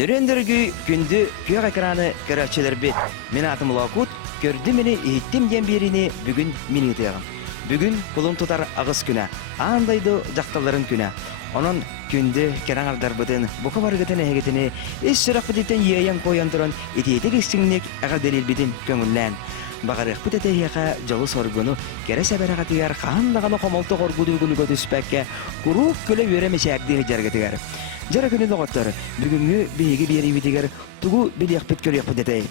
Nörendörgü gündü kүйek ekrаны көрәчелер бит. Мен атым Лакут, көрді мені еттім ден беріне бүгін мені тегім. Бүгін бұлын тұтар ағыз күнә, андайды жақталарын күнә. Onun күнді кераңардар бұтын, бұқы барғытын әйгетіні, ес сұрақ бұтеттен ейен қойан тұрын, етеетік ексіңнек әғар дәлел бітін көңіллән. Бағарық бұт әтейеға жолы сорғыны, кәрі сәбәраға тігер, қандағаны қомалты қорғуды үгілігі түспәкке, құруқ көлі өремесі әкдері жарғы Жара күнін оғаттар, бүгінгі бейге бері бетігер, тұғу білек біт көрек бұт әтей.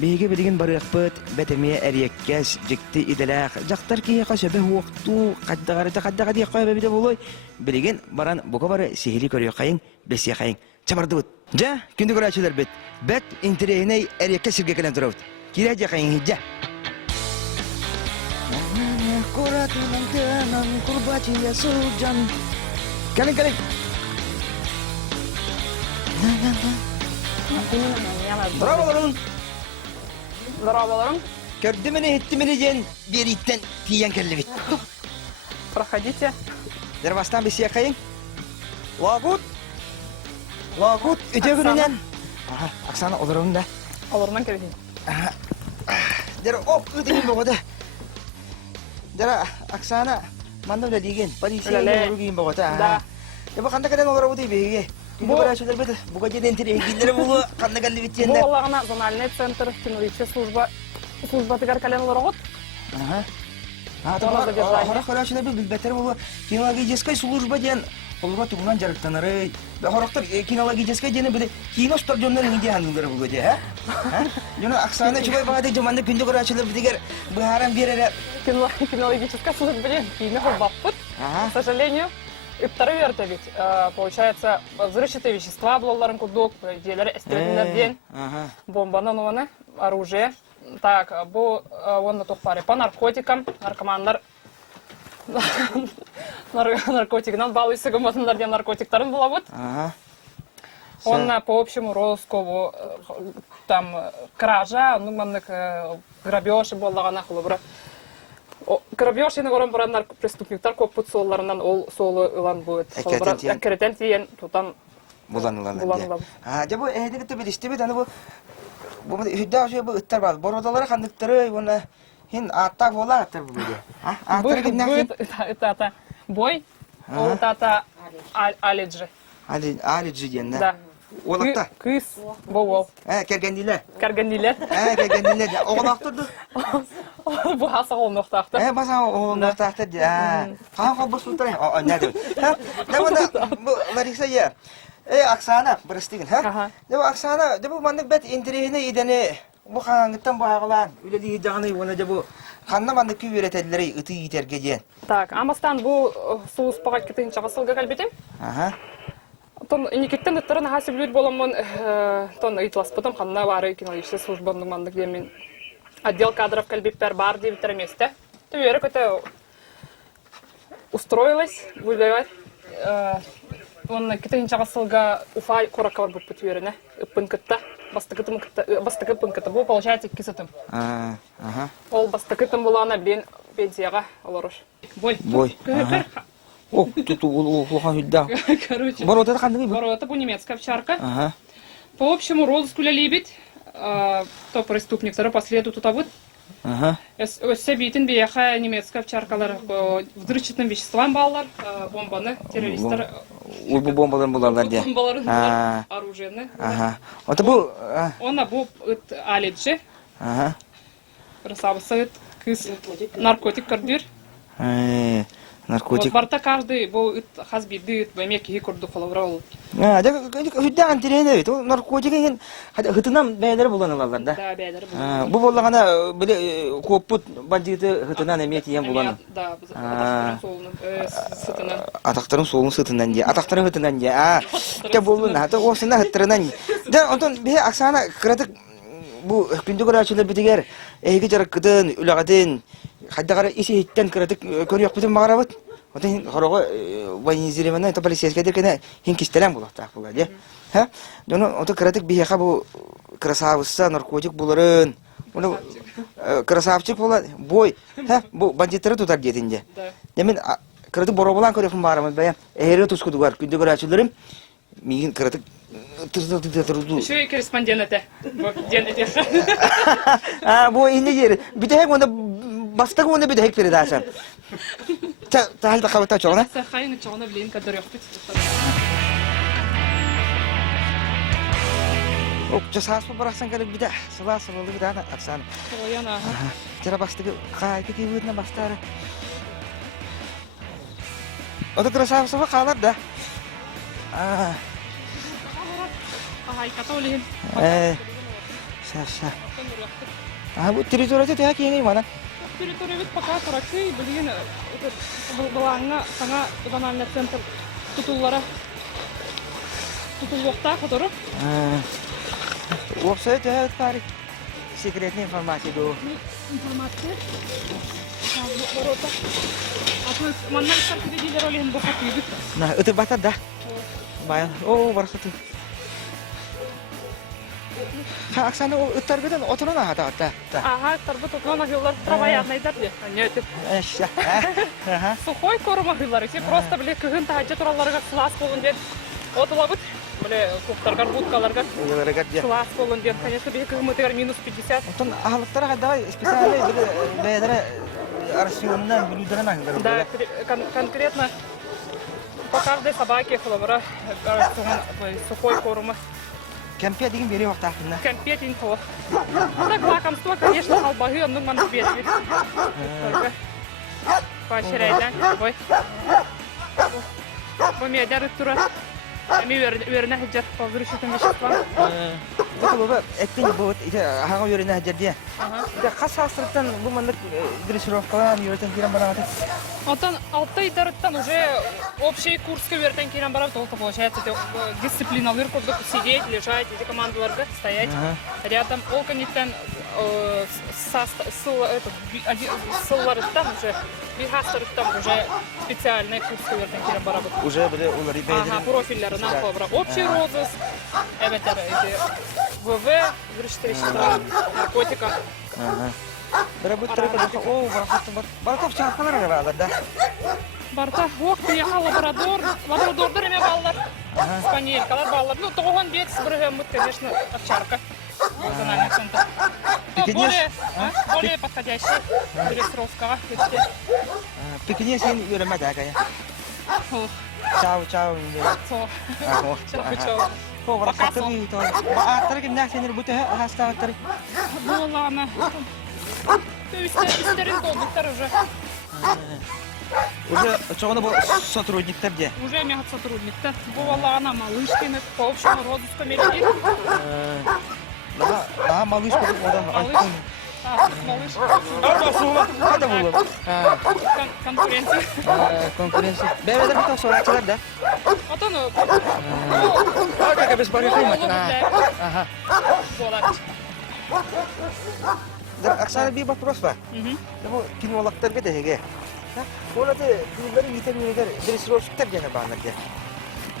Бейге білген барық бұт, бәтіме әреккәс, жікті иделәқ, жақтар кейеқа сөбі оқту, қаддағады еққа өбі болой, білген баран бұға бары сехили көрек қайын, бәсе қайын, чабарды бұт. Жа, күнді көрәчілер біт, бәт интерейіней әрекке сірге кәлен тұра бұт. Кирә жа қайын хиджа. Кәлін. Здраволарың. Здраволарың. Көрді мені, етті мені жен бериттен тиен кәлі бит. Проходите. Дәрбастан бесе қайын. Лакут, өте күнінен. Оксана, оларың да. Оларынан келген. Дәрі, өте мен боғады. Дәрі, Оксана, мандым да деген, полиция олару кейін боғады. Да. Дәрі, қанда кәден олару бейге бейге. Буга жеден тирегилер булу кандай галли битенде. Бу олагына зональный центр кинологическая служба тигәр кален лорогот. Хорачылар билбетер булу кинологическая служба ден. Олга туган жарыктанары. Хорактар кинологическая дене биде кино стадионнар инде ханылар булу де, ха? Жона Оксана чугай багады жаманда күндө хорачылар бидегер бахарам берер. Кинологическая служба ден кино баппут. К сожалению, и второй верта ведь, получается, взрывчатые вещества, блолларын кудок, делали эстеринер день, бомбаны, нованы, оружие. Так, вон на тух паре по наркотикам, наркомандар, наркотикнан балуйся, гоматандар ден наркотиктарын была вот. Он по общему розыску, там, кража, ну, маннык, грабеж, боллагана хулубра. Грабеж ені орын бұрандар преступниктар көп бұт солларынан ол солы ұлан бұд. Әккереттен тиен тұтан бұланылады. Жабы әйдігітті білісті бет, аны бұл үйді аушы бұл ұттар бар. Бородалары қандықтары, оны аттақ ола аттар бұл үйде. Бұд бой, ол ата алиджи. Алиджи ден, да? Олақта? Кыз, бол. Кәргендилер? Кәргендилер. Кәргендилер. Оғылақтырды? Bu hasa olmaktı. Basa olmaktı. Kağa basıltırayım. Ne diyor? Ne bu Larissa ya? Aksana bıraktıgın ha? Ne bu Aksana? Ne bu mandık bet interihine idene bu kanıttan bu ağalan öyle değil canı ona bu kanna mandık küv üretedileri ıtı yiter gece. Так, амастан bu соус пагат кетен чагасылга калбетем. Тон никеттен деттарын хасиблүр боламын. Тон ытлас потом ханна бары кинологическая службаның мандык демен. Отдел кадров кальбиппер бар дебитер месте. То верю, это устроилась, выдавать. Он китайский чагасылга уфа коракавар будет потверено. Пынката, бастакы пынката. Бұл получается кисатым. Ол бастакытым была на блин пенсияга оларуш. Бой. О, тут плохо видно. Короче. Борота хандыми. Борота по-немецки овчарка. По общему розыску лебедь. То преступник, второй последует тут вот. Себитин бияха немецкая овчаркалар взрывчатым веществам баллар, бомбаны, террористер. Bu bombaların bularlar diye. Bombaların оружиены. Это был. Он был алиджи. Расабсает кыз наркотик кардир. Наркотик. Барта каждый был хаз бидит, бемеки хикурду холоврол. А, да, хүддән тирәне бит. Ул наркотик ген хытынан бәйләре булган алар да. Да, бәйләре булган. Бу булганда биле копут бандиты хытынан эме тиен булган. Да, biz сытынан. Атактарын солун сытынан ди. Атактарын хытынан ди. Те булган. Хата осына хыттырынан. Да, онтон бе Оксана кратык бу күндү көрәчүләр битигәр. Эйге жарыккыдан, үләгәдән хаддагара исе иттен кратык көрөк битен магарабыт. Отын хорого военизированный это полицейский декене хинкистелен булакта була ди. Ха? Доно ото кратык бияха бу красавыssa наркотик буларын. Уну красавчик була бой. Ха? Бу бандиттары тутар дединде. Демен кратык боробулан көрөкүн барамын бая. Эре туску дугар күндө көрөчүлөрүм. Мигин кратык тырды. Еще и корреспондент это. Бу инде жер. Битек онда бастыгы онда битек передача. Та халда кабата чогона. Сахайны чогона билен кадыр яктык. Ок жасас барасан келип биде. Сыласылы биде Оксана. Ояна. Тера бастыгы кайты кибүтне бастары. Ода красавцева калар да. Ай, католин. Ша. Бу территорияда тя кийин мана. Территория пока таракы, билен булаңга саңа банальный центр тутуллара. Тутуллукта которых. Вовсе тя тарих. Секретная информация до. Информация. Ворота. Атман маннан саркидилер олен бохатыйды. На, это бата да. Бая. О, бархаты. Ха, Оксана, ыттарбыдан отурана хата. Ага, тарбыт отурана хыллар траваятнайдар ди. Нет. Эша. Ага. Сухой корма хыллар. Ке просто биле кыгын тажа тураларга класс болун деп. Отулабыт. Биле куптарга будкаларга. Класс болун деп. Конечно, биле кыгымытыгар минус 50. Отон ахлыктара давай специально бедере арсионнан билүүдөрөн ахылдар. Да, конкретно по каждой собаке хыллара сухой корма. Кемпе деген бере вактахына. Компет инфо. Так лакомство, конечно, халбагы, но man бедли. Поощряйдан. Ой. Помидоры тура. Ми верна хаджар по выращенным веществам. Так баба, эттен бот, хага верна хаджар дия. Да хасасыртан бу мандык дрессировкалар йөртен кирен бараматы. Антон алтайдарыттан уже общий курс көвертен кирен барам, только получается дисциплина выркодук сидеть, лежать, эти командаларга стоять. Рядом олканиттен сылларыттан уже бихастырыттан уже специальный курс көвертен кирен барам. Уже биле улар ребята. Ага, профильлерин алкобра. Общий розыск, ВВ, выращенные наркотика. Работа о, барков чакалар алар да. Барта ох, приехал лабрадордар эме баллар. Спаниелькалар баллар. Ну, тогон бет сбрыгамыт, конечно, овчарка. Национальный центр. Более подходящий дрессировка. Пекинес ен йөрәмә дә кая. Чао. Чао. О, баракатты бит. Аттар кемнәк сенер бу тә хастаттар. Булана. То есть истерин толдуктар уже. Уже чогына бу сотрудниктар де. Уже мега сотрудниктар. Булана малышкины по общему розыску мели. Малыш куды одан айттым. Малыш. Када булып. Конкуренция. Конкуренция. Бәбәдер бит сорачылар да. Атаны. Как без барык кыймат. Ага. Оксана bir вопрос var. Bu kinologlar bir de hege. Orada filmlerin yeteneğiler dresировщиктер gene bağlanır.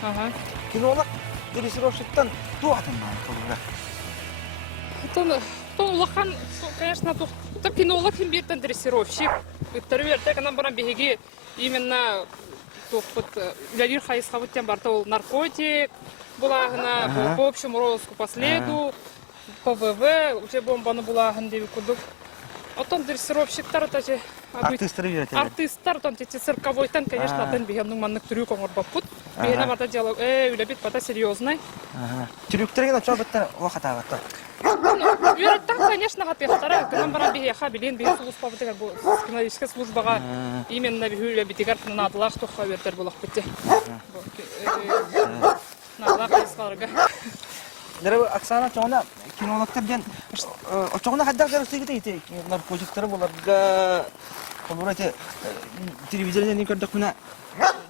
Ага. Кинолог dresировщиктан туатын бар колга. То улахан, конечно, то кинолог им бертен дрессировщик. Интервьюерте канан баран беги именно то вот Леонид Хайсхавутян барта ол наркотик булагына по общему розыску по следу. ПВВ, уже бомбаны булагын деп кудук. Отон дрессировщиктар артисттар, артисттар, цирковойтан, конечно, атан бегемнің маннык түрі коңыр баппут. Бейне бата диалог. Үле бит бата серьезный. Түрүктөргө чобуттар вакыт агатты. Үйреттен, конечно, хатыхтара. Кынан бара бихеха билен бихе служба битигер бу кинологическая службага именно бихүле битигер надылах тохка бертер булак битти. Надылах ескаларга. Дәрәбе Оксана чоңна кинологтардан чоңна хадда гәрсегите ите наркотиктар буларга Колорате телевизордан не көрдік мына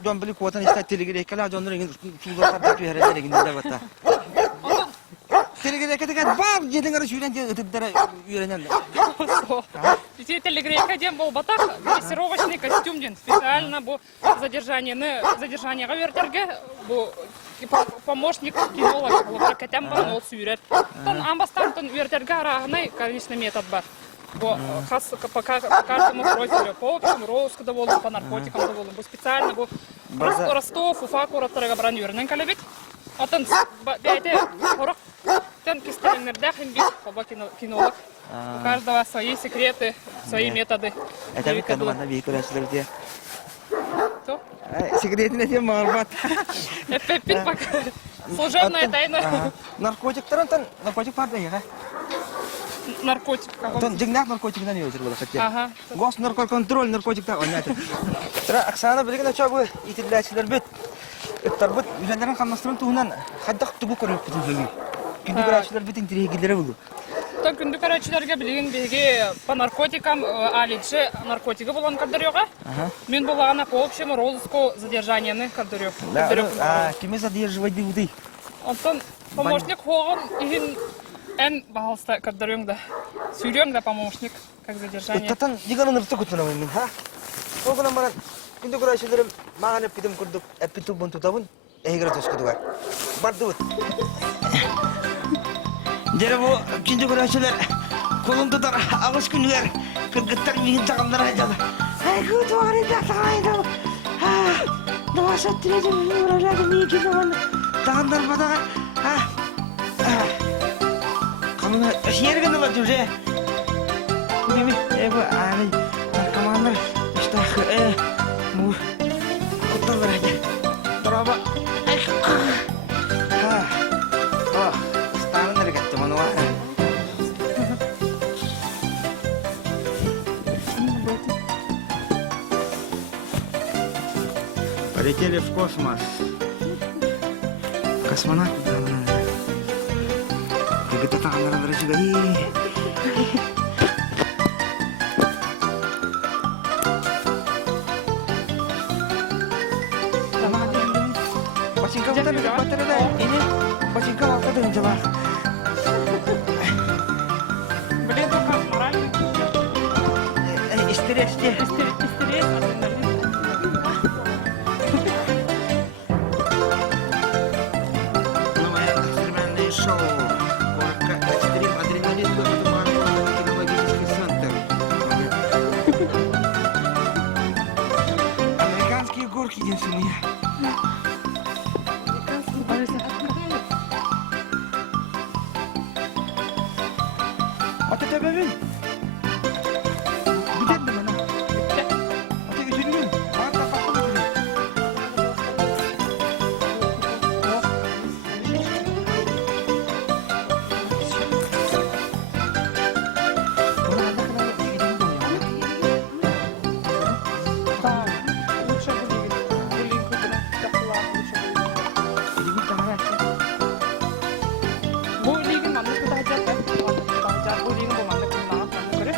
жон білік отан істі телегереккелі жондар еген сулар тартып жібереді деген де бата. Телегерекке деген бар жердің ары жүйрен де өтіптері үйренемді. Ите телегерекке ден бұл батақ дрессировочный костюм ден специально бұл задержаниеға вертерге бұл помощник кинолог бұл кәтем барын ол сүйрер. Амбастан вертерге арағынай, конечно, метод бар. По каждому профилю, по общему розыску доволен, по наркотикам доволен. Специально просто Ростов, Уфа, кураттарга баран юрнен калебит. Атын бәйте хорок тен кистеленнерде химбит, хоба кинолог. У каждого свои секреты, свои методы. Это ведь команда векурашилерде. Что? Секретный тем марбат. Это пока служебная тайна. Наркотик парды я. Наркотик. Тон жигнак наркотиктан өзүр болот кетти. Ага. Гос наркоконтроль наркотиктан ойнатыр. Тра Оксана билген очогу итилдәчләр бит. Тарбыт үзәннәрен хаммастырын туһунан хаддак тугу көрүп битүлүгү. Күндүгүрәчләр бит интерегиләре булду. Тон күндүгүрәчләргә билген беге по наркотикам аличе наркотиги булган кадырыга. Мен булагана по общему розыску задержанияны кадырык. Киме задерживать диуди? Антон помощник хогон ихин эн бахалста кадырыгда. Сүйрем да помощник как задержание. Татан диганы нырты күтүнө мен, ха? Огынан баран күндүгүрәчләрем маған эпидем күрдүк, эпиту бунтутабын, эгер төскүдүгөр. Барды бут. Дербу күндүгүрәчләр колун тутар, агыс күнүгөр, кыргыттар миңин тагымдар айтады. Ай, күтү ары жатайды. Даваса тирежем юралады миңи заман. Тагымдар бадага. Камына шерген бар жүре. Дими, аны команда штах му куталарады. Траба. Станын әрекетті мұны ва. Полетели в космос. Космонавт. Как это там надо разжигать? Бачинка вот это не дела. Блин, только морально. Истерия. Истерия, адреналин. Новое экспериментальное шоу. Экстрим адреналин до туманного кинологический центр. Американские горки единственные. Ata tabii. Gidin mi bana? Ata götürün. Arda bakalım. Да, лучше булин кутуна, тахла лучше булин. Bu ligin mantık da hacet ya. Bu ligin bu mantık ne yaptığını göre.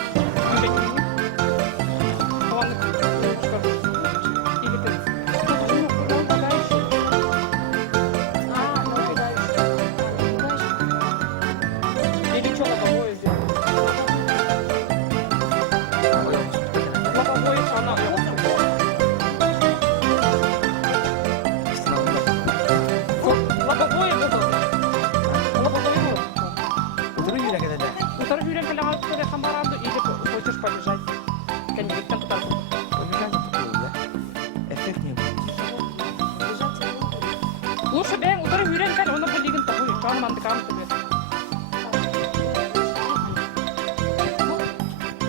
Bu mantık çıkarır. İyi bir. Или что лобовое сделать? Лобовое что она лобовое было. Утары жүрен кәлі алып көре қамбаранды үйде көтіш побежать. Кәнделіктен тұтар. Эффект не будет. Лучше бәң утары жүрен кәлі оны білігін тұғыр. Жаныманды қамы түбе.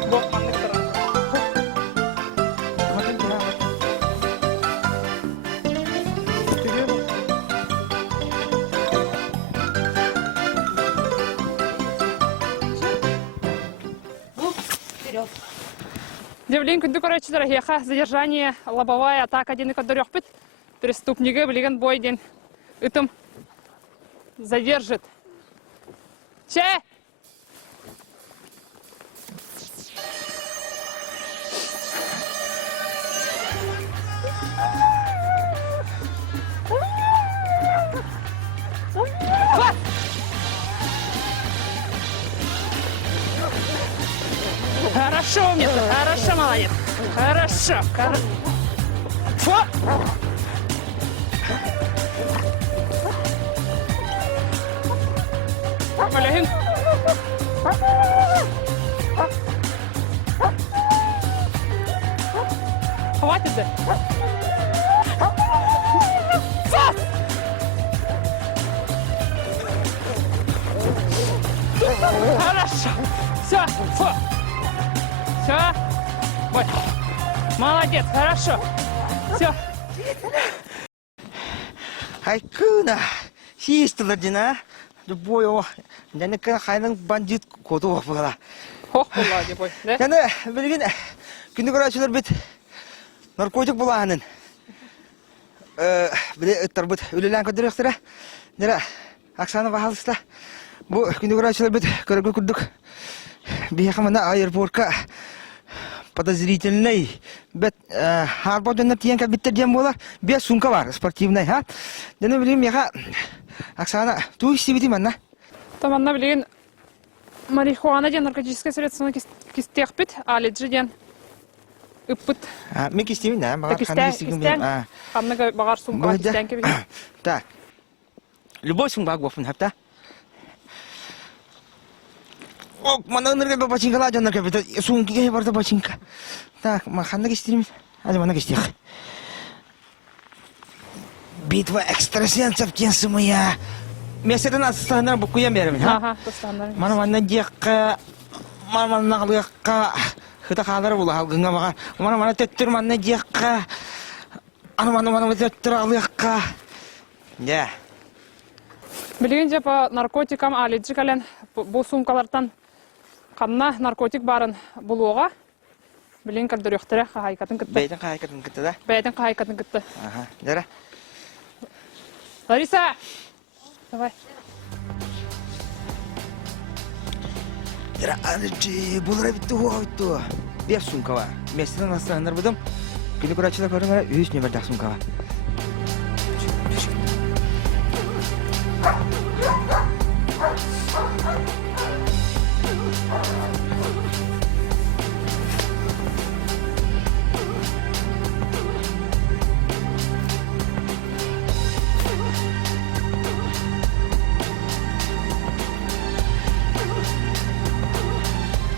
Жоқ, маңдық тұрар. Түге Девлин күнді көрәтшілер хеха задержание лобовая атака дені көдірек біт. Преступнигі білген бой ден үтім задержит. Че? Хорошо, мне хорошо, молодец. Хорошо. Фу! Полягин. Хватит, да? Фу! Хорошо. Все, фу. Все. Вот. Молодец, хорошо. Все. Айкына, систілер дена. Любой о, және қайның бандит коды оқпығыла. Хох, болады, бой. Және білген, күнді көрәшілер бет наркотик болағанын. Біле ұттар бұд өлелән көдір өқтірі. Нері, Оксана бағалысыла. Бұл күнді көрәшілер бет көрігі күрдік. Бейхамана аэропортқа подозрительный. Бет харбо жөнер тиен кәбіттер дем болар. Бес сумка бар, спортивный. Және білген меға Оксана, ту істебеті манна? Таманна білген марихуана ден наркотическое средство кистек бит, алиджи ден үппіт. Мен кистемін, бағар қанды кистегім бен. Қанныға бағар сумка кистен кебе. Так, любой сумка ғофын, хапта? Ок, мана нырға бабачинка ла жанар кәбеті, сумкеге барды бачинка. Так, қанды кистемін? Әлі мана кистек. Битва экстрасенсов тенсі мұя. Месерін асыстандар бұқуя берімін, Ага, тостандар. Мана декқа, мана нағылыққа, хыта қалары бұл алғынға маған. Мана төттір мана декқа, мана төттір алыққа. Да. Білген жеп наркотикам алиджи кәлен бұл сумкалардан қанна наркотик барын бұлуға. Білген кәрдір өқтірі қағайқатын күтті. Бәйдің қағайқатын күтті, да? Бәйдің қағайқатын күтті. Ага, дәрі. Лариса! Давай. Дәрі, арыджи, бұлыра бітті, оға бітті. Бер сумка бар. Местерін астырандар бұдым. Күні күрәтшілер көріңі, өз нөмірдақ сумка бар.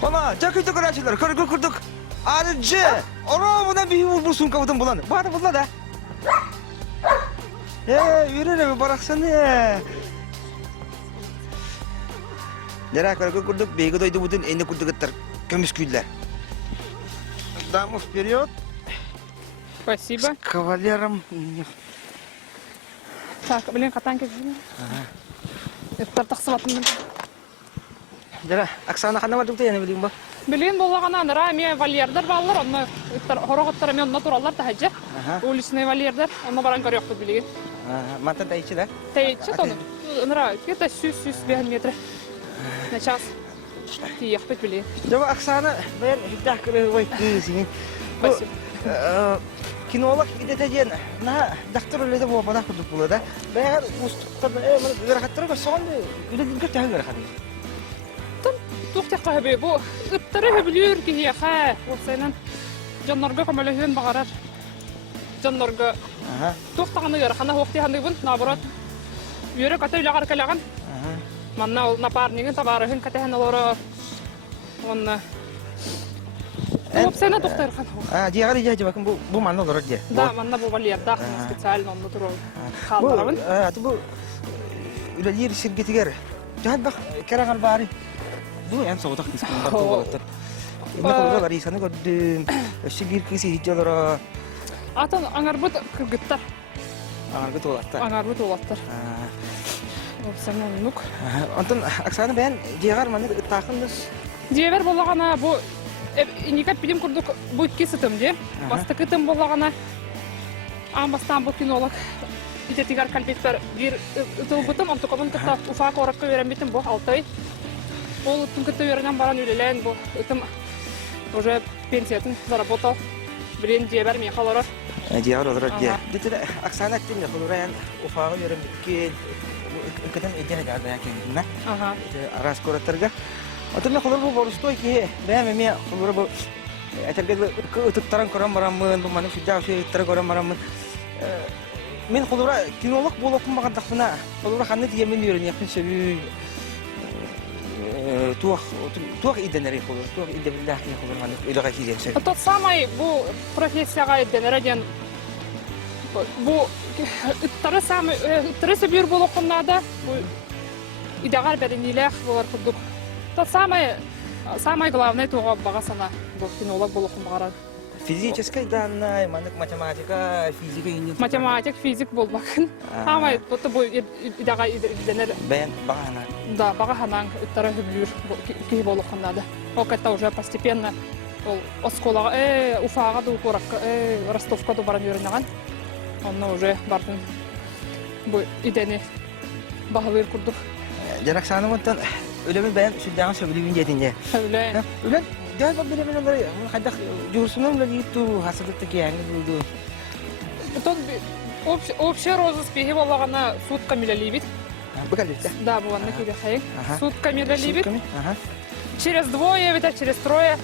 Ona, jakıydı kıraçılar, kırgı kırdık. Arıcı, ona buna bir vur bulsun kapıdan bulanı. Bana bula da. Yürüne bir bıraksana. Nere kırgı kırdık, beygi doydu budun, eni kırdık ıttar. Kömüş küller. Дамы вперед. Спасибо. С кавалером. Так, блин, катанки. Это тақсыватым. Дара, Оксана қана бардық дейіне білейін ба? Білген болғана нара мен вольердер балар, оны хороготтар мен онна туралар тахаджа. Уличный вольердер, онна баран көрөк бу билген. Мата тайчы да? Тайчы тону. Нара, где-то 100 метров на час. Тиях бит билген. Жоба Оксана, бәр хитах көрі ой күйесіңен. Спасибо. Кинолог идете ден, на доктор өледі бұл бана күрдік бұл да. Бәйға ұстықтарды, ғырақаттары көз соғанды өледін көр тәғі ғырақады. Туқтаққа хәбе, бұл ұттары хөбілер кейе қа. Осайнан жаннарға көмөлі бағарар. Жаннарға туқтағаны ғырақана оқтиғанды бұн, набырат. Үйері ката үйлі ғарқалаған. Манна ол напарнигin табарыхын катахан олары. Онна. Осайнан туқтар қан. Диғары жайды бакын бұл манна олар де. Да, манна бұл валердақ специально онды тұру. Қалдарабын. Бұл үлелер сергетігер. Жағад бақ, кәрағар бары. Бұл ән соғытақ кескін бар болаттыр. Емне қолға Ларисаны көрдім. Өші бір кесі хиджалары. Атын аңарбыт кіргіттар. Аңарбыт олаттар. Аңарбыт олаттар. Осайнан оннук. Онтын Оксана бән диғар маны ұттақындыз. Диевер болағана бұл Никак пидем курдук будет кисытым де. Бастыкытым болағана. Амбастан бұл кинолог. Итетигар кальбетпер бир ытылбытым. Антукамын кытта уфа коракка веренбетім бұл алтай. Ол үттің кытта веренен баран үлелен бұл үтім уже пенсиятын заработал. Бірен дебер мен қаларар. Дияр олар де. Дитер Оксана аттен я хулураян уфага веренбеткен ыкытын эден эден якенна. Арас кораттарга. Отырна хулур бу борустой ки бәме ме хулур бу әтергә үтүктәрен көрәм барамын, бу мәне фидя шейтер көрәм барамын. Мен хулура кинолог булып кумаган тахсына, хулура ханны диемен йөрен якын сөбү. Туах иденери хулур, туах иде биллахи хулур мәне илга кизен. Тот самый бу профессияга иденерден бу тары самый тары сөбүр булып кумнада бу идагар беренилех булар кудук. Тот самый главный туга багасана бу кинолог булып кумаган. Физическая данная, математика, физика и нет. Математик, физик болбакын. Самый вот бу идага иденер. Бен багана. Да, багахан тары сөбүр ки булып кумнада. Ок это уже постепенно ол осколага Уфага ду коракка Ростовка ду баран йөрнөгән. Онны уже бардым. Бу идене багылыр курдук. Жарак саны монтан өлемен бәян сүлдәгән сөбүлүн дединде. Өле. Үлен дәл бу билемен алар. Хадак журсунун белән итү хасылыкты кияңе булды. Тон общий розыск беги боллагана сутка миллилибит. Бакалите. Да, бу анны киде хай. Сутка миллилибит. Ага. Через двое, витар через трое.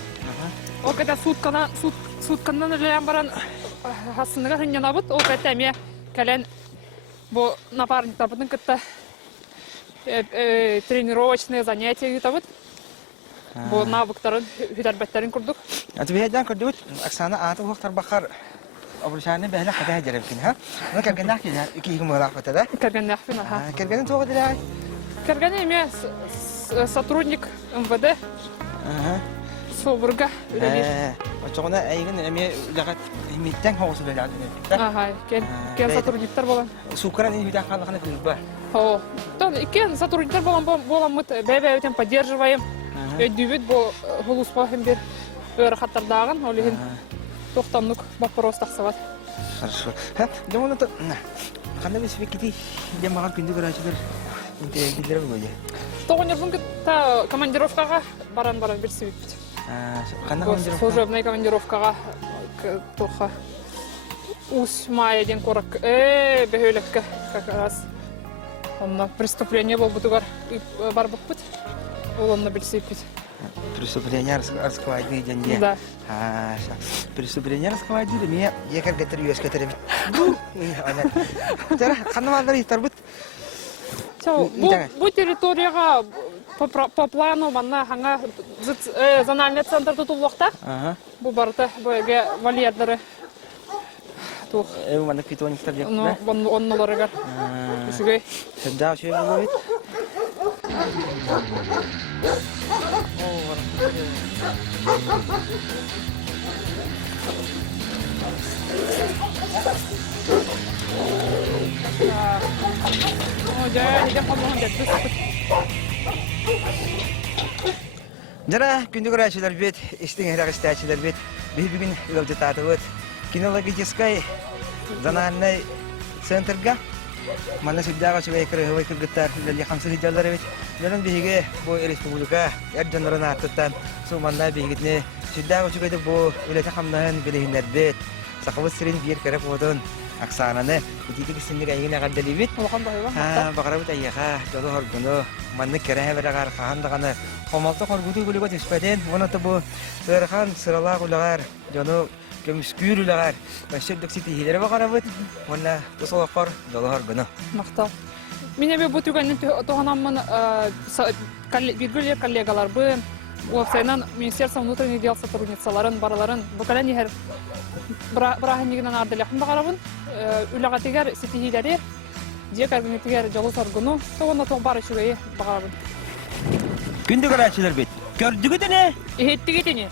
Ок это сутканнан үлән баран хасыныга хыннана бут. Ок это ме кален бу напарниктар бутын кытта тренировочные занятия ютабыт. Бу навыктарын, хүдәрбәтләрен күрдүк. Атбеядан күрдүк. Оксана аты вакыттар бахар обрушаны бәлә хәдә җәрәбкин, ха? Менә кергәннәр килә, 2 гыймы вакытта да. Кергәннәр фина, ха. Кергәнен тугы диләр. Кергән эме сотрудник МВД. Ага. Собурга. Ачыгына әйген эме лагат миттән хавысы белән. Ага, кен сотрудниктар булган. Сукран инде халыкны күрбә. О, тон кен сотрудниктар булган мы бәбәйтен поддерживаем. Өйдүбүт бу хулуспа хем бер хаттардагын, олеген токтамлык вопрос таксабат. Хорошо. Ха, демоны то. Кандай бис фикити, демаган күндү көрәчеләр. Интегиләр булды. Тогынырдын та командировкага баран бер себеп. Кандай командировка? Служебная командировкага тоха. Усмая ден корак. Бехөлеккә как раз. Онна преступление был бутугар бар буппут. Олонна билсеп бит. Преступление раскрывает деньги. Да. Преступление раскрывает деньги. Меня я как это рюс который. Тера, ханамалар итарбыт. Бу территорияга по плану манна ханга зональный центр тутулукта. Бу барта бөге валиядары. Тух. Мана питониктар деп. Ну, онноларыгар. Үсүгөй. Да, шөй булып. Жара күндүк рәчеләр бит, иштең рәгыстәчеләр бит. Бүгүн өлөп татыбыт. Кинологический зональный центрга мана сиддага чыгай кырыгы кыргыттар лели 50 жылдар бит. Менин биге бу республика ярдынырына аттан суманда бигитне сиддага чыгайды бу үлете хамнан билегинер бит. Сакыбыз сирин бир кереп одон Оксананы итиги синник айгына гаддали бит. Багарабыт айга жолу хоргуну манны кере берагар хандаганы хомалты хоргуду гөлөгө теспеден монаты бу сырхан сырала гулагар жону көмскүрүләр башыдык ситиләре багарабыт монна тосолоқор жолу хоргуну. Мактал. Менә бу түгәнне тоганаммын билгеле коллегалар бу Уфсайнан Министерство внутренних дел сотрудницаларын бараларын бу калән яһәр брахимигеннән ардылык багарабын үләгәтегәр ситиләре дия кабинетигәр жолу хоргуну тогонда тогбар ишүгә багарабын. Күндүк рәчеләр бит. Көрдүгүдене? Эһеттигетене.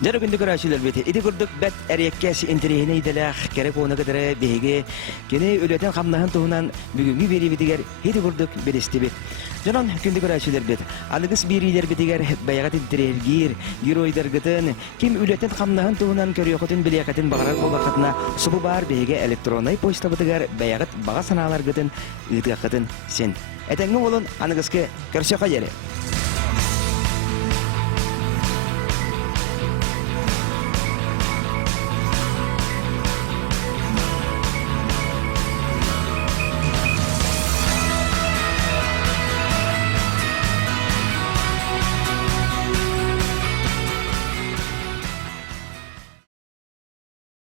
Жара күндүк рәчеләр бит. Иде күрдүк бәт әреккәс интереһине иделәх керек оны кадәре беге кене өләтен хамнаһын туһунан бүгүнгү бери битигәр иде күрдүк белесте бит. Жонон күндү көрәчилер бит. Аныгыс бирилер битигер баягат интерергир, геройдар гытын, ким үлетен камнаһын туунан көрөкөтүн билекатын багарар болакатына субу бар беге электронный почта битигер баягат бага санаалар гытын ыытгакытын сен. Этеңге болон аныгыскы көрсөкө жери.